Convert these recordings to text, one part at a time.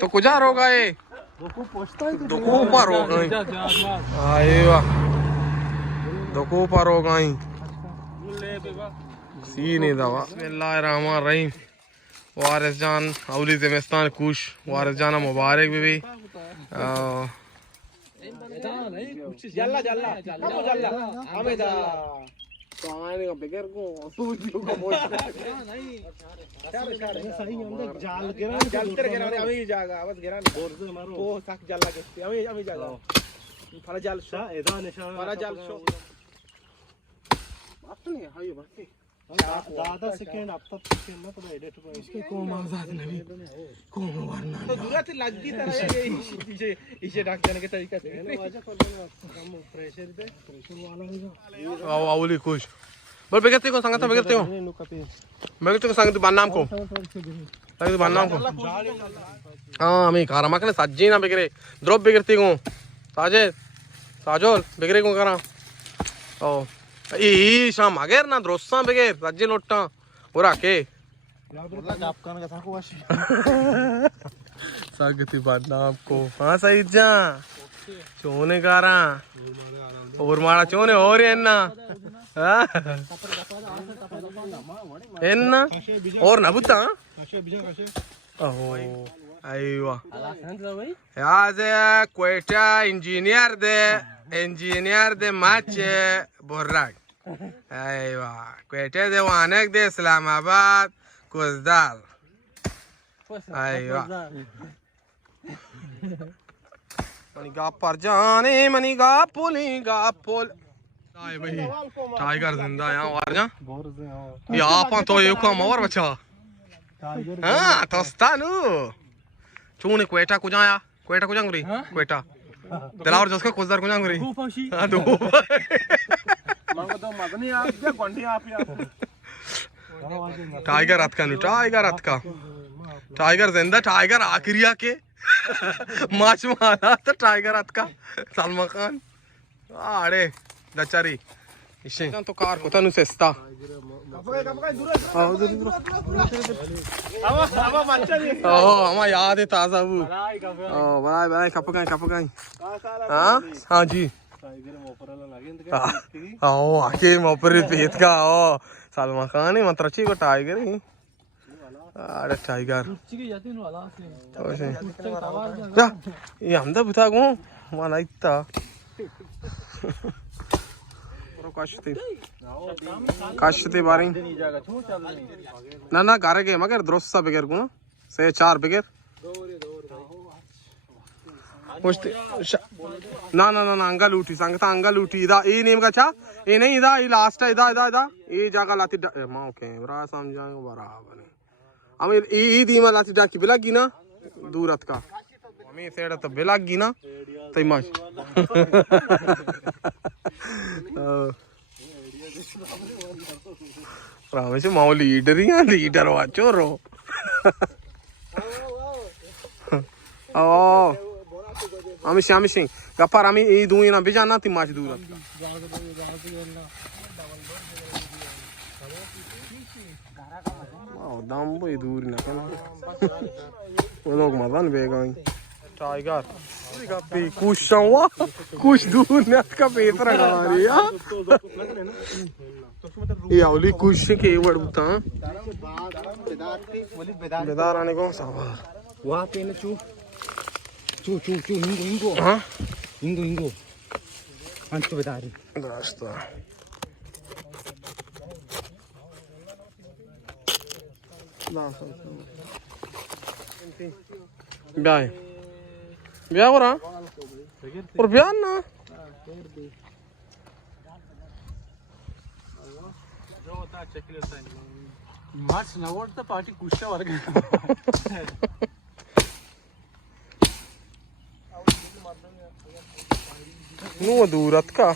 तो कुजार होगा ये दुखू पर हो गई। अय्वा दुखू पर हो गई सीने दवा। बिस्मिल्लाहिर्रहमानिर्रहीम। वारिस जान अवली ज़िमिस्तान कुश वारिस जाना मुबारक बीबी। Ini nggak pikir gua tujuh gua mau जाल गिरा अभी जागा बस गिरा वो साक जाल लगे अभी जागा फरा जाल शो फरा जाल शो बात नहीं है ये बात ज़्यादा सेकंड अब तक सेकंड ना तो एडिट को इसके को मजाक नहीं को मारना तो दूर से लगती तरह ये इसे ढक देने के तरीके से कम प्रेशर दे प्रेशर वाला होगा आओ आवली खुश बोल बेगरती को संगत बेगरती को बेगरती को संगत बान नाम को संगत बान नाम को हां मैं कारमा कने सज्जी ना बेगरे ड्रॉप बेगरती को साजे साजोल बेगरे को करा ओ ई शाम अगर ना द्रोसा बेगर सज्जी लोटा पूरा के बोला जाप करने का था को वाशी संगति बान नाम को हां सही जा चोने कारा और मारा चोने और है ना और नबुता ओहो अय्वा आज क्वेटा इंजीनियर दे मैच बोर्राक अय्वा क्वेटा दे वानक दे इस्लामाबाद कुजदाल अय्वा मनिगा पर जाने मनिगा पुल टाइगर जिंदा यहाँ वार जा ये आपा तो ये काम और बचा हाँ तोस्तानु चूने क्वेटा को जांगरी क्वेटा दिलावर जोसका कुछ दर को जांगरी हाँ दो मांगो तो मदनी आप क्या कंटी आप यार टाइगर जिंदा टाइगर आखिरिया के माच मारा तो टाइगर का सलमान खान अरे दचारी इसे तो कार को तनु सेस्ता हमारा याद है ताजा वो बनाए कपकाई हाँ जी आके मोपर पेट का सलमान खान ही मंत्रची को टाइगर ही अरे टाइगर ये हमदा बुता को माना इतना काशते बारी ना गारे मगर द्रोसा बेगर को से 4 बेगर ना अंगा लूटी संगता अंगा लूटी इदा ई नेम का छा ए नहीं इदा ई लास्ट इदा ई जागा लाती मां कैमरा समझाएंगे बराबर हम ई दीमा लाती डाकी बिलागी ना दूरत का हमें सेड़ा तो बिलागी ना तो मच रामेश माओ लीडर वाचो रो आमी सिंह गप्पार आमी ई दूई ना बिजाना ती माच दूर दाम भाई दूर ना वो लोग मजान बेगाई टाइगर कुछ दूर ने का पेतरा गाड़ी ये औली कुछ के वड़ता बेदार आने को सावा वहां पे न चू हिंगो हां हिंगो अंत बेदारी रास्ता ब्याह हो रहा और ब्याह ना मार्च नवोड तो पार्टी कुछ वर्ग नु दूरत का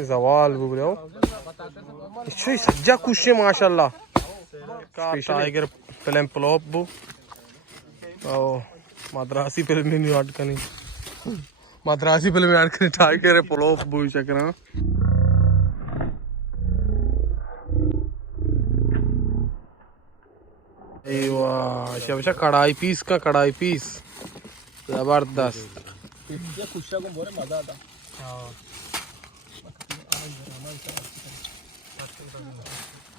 जवाल बुबले हो इच्छा सज्जा कुछ माशाल्लाह टाइगर फिल्म प्लॉप बु ओ मद्रासी फिल्म नहीं अटकनी मद्रासी फिल्म अटकनी टाइगर प्लॉप बु चकरा वाह शबशा कढ़ाई पीस का कढ़ाई पीस जबरदस्त खुशिया को बोले मजा आता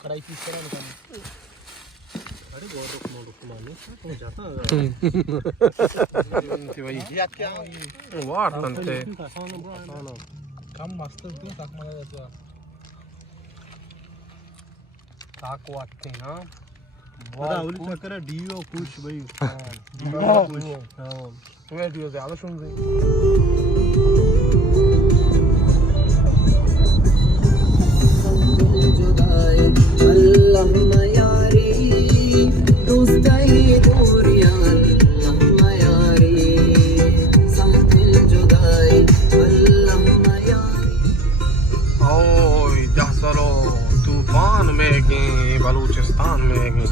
कढ़ाई पीस करा निकाल अरे वाटते काम मस्त ताक मला जातो ताक वाटते ना आवली चक्कर डीओ खुश भाई डीओ खुश हां तुम्हें डीओ से आलो सुन रही अल्लाह यारी दोस्ताई दूरिया अल्लाह यारी संदिल जुदाई अल्लाह यारी ओए दहसलो तूफान में गए बलूचिस्तान में गए